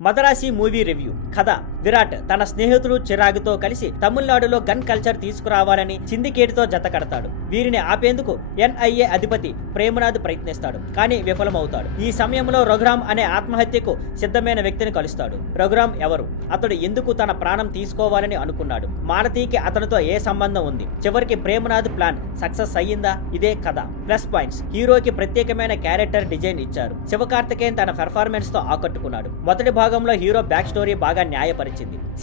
Madharaasi movie review. కథ: విరాట్ తన స్నేహితుడు చిరాగ్తో కలిసి తమిళనాడులో గన్ కల్చర్ తీసుకురావాలని సిండికేట్తో జత కడతాడు. వీరిని ఆపేందుకు NIA అధిపతి ప్రేమనాథ్ ప్రయత్నిస్తాడు, కానీ విఫలమవుతాడు. ఈ సమయంలో రఘురామ్ అనే ఆత్మహత్యకు సిద్ధమైన వ్యక్తిని కలుస్తాడు. రఘురామ్ ఎవరు? అతడు ఎందుకు తన ప్రాణం తీసుకోవాలని అనుకున్నాడు? మాలతీకి అతనితో ఏ సంబంధం ఉంది? చివరికి ప్రేమనాథ్ ప్లాన్ సక్సెస్ అయ్యిందా? ఇదే కథ. ప్లస్ పాయింట్స్: హీరోకి ప్రత్యేకమైన క్యారెక్టర్ డిజైన్ ఇచ్చారు. శివకార్తికేయన్ తన పెర్ఫార్మెన్స్ తో ఆకట్టుకున్నాడు. మొదటి భాగంలో హీరో బ్యాక్ స్టోరీ బాగా న్యాయపరిచింది.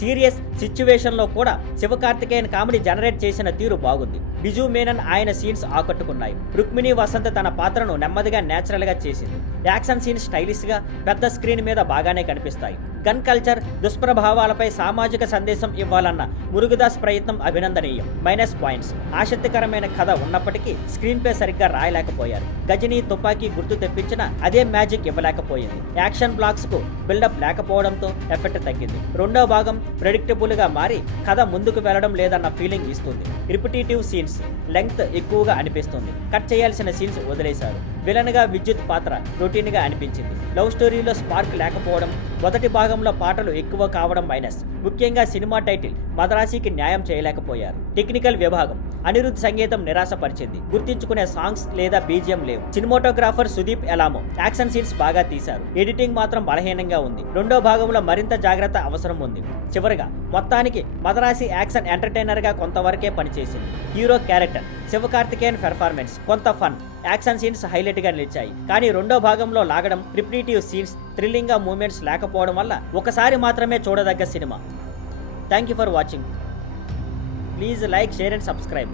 సీరియస్ సిచ్యువేషన్ లో కూడా శివకార్తికేయన్ కామెడీ జనరేట్ చేసిన తీరు బాగుంది. బిజు మేనన్ ఆయన సీన్స్ ఆకట్టుకున్నాయి. రుక్మిణి వసంత్ తన పాత్రను నెమ్మదిగా నేచురల్ గా చేసింది. యాక్షన్ సీన్స్ స్టైలిష్ గా పెద్ద స్క్రీన్ మీద బాగానే కనిపిస్తాయి. గన్ కల్చర్ దుష్ప్రభావాలపై సామాజిక సందేశం ఇవ్వాలన్న మురుగదాస్ ప్రయత్నం అభినందనీయం. మైనస్ పాయింట్స్: ఆసక్తికరమైన కథ ఉన్నప్పటికీ స్క్రీన్ ప్లే సరిగ్గా రాయలేకపోయారు. గజనీ తుపాకీ గుర్తు తెప్పించిన అదే మ్యాజిక్ ఇవ్వలేకపోయింది. యాక్షన్ బ్లాక్స్ కు బిల్డప్ లేకపోవడంతో ఎఫెక్ట్ తగ్గింది. రెండో భాగం ప్రెడిక్టబుల్ గా మారి కథ ముందుకు వెళ్లడం లేదన్న ఫీలింగ్ ఇస్తుంది. రిపిటేటివ్ సీన్స్, లెంగ్త్ ఎక్కువగా అనిపిస్తుంది. కట్ చేయాల్సిన సీన్స్ వదిలేశారు. విలన్ గా విద్యుత్ పాత్ర రొటీన్ గా అనిపించింది. లవ్ స్టోరీలో స్పార్క్ లేకపోవడం, మొదటి భాగంలో పాటలు ఎక్కువ కావడం మైనస్. ముఖ్యంగా సినిమా టైటిల్ మదరాసికి న్యాయం చేయలేకపోయారు. టెక్నికల్ విభాగం: అనిరుద్ధ్ సంగీతం నిరాశపరిచింది. గుర్తించుకునే సాంగ్స్ లేదా బీజిఎం లేవు. సినిమాటోగ్రాఫర్ సుదీప్ ఎలామో యాక్షన్ సీన్స్ బాగా తీశారు. ఎడిటింగ్ మాత్రం బలహీనంగా ఉంది. రెండో భాగంలో మరింత జాగ్రత్త అవసరం ఉంది. చివరగా మొత్తానికి మదరాసి యాక్షన్ ఎంటర్టైనర్ గా కొంతవరకే పనిచేసింది. హీరో క్యారెక్టర్ శివకార్తికేయన్ పెర్ఫార్మెన్స్ కొంత ఫన్, యాక్షన్ సీన్స్ హైలైట్ గా నిలిచాయి. కానీ రెండో భాగంలో లాగడం, రిపిటేటివ్ సీన్స్, థ్రిల్లింగ్ గా మూమెంట్స్ లేకపోవడం వల్ల ఒకసారి మాత్రమే చూడదగ్గ cinema. Thank you for watching. Please like, share and subscribe.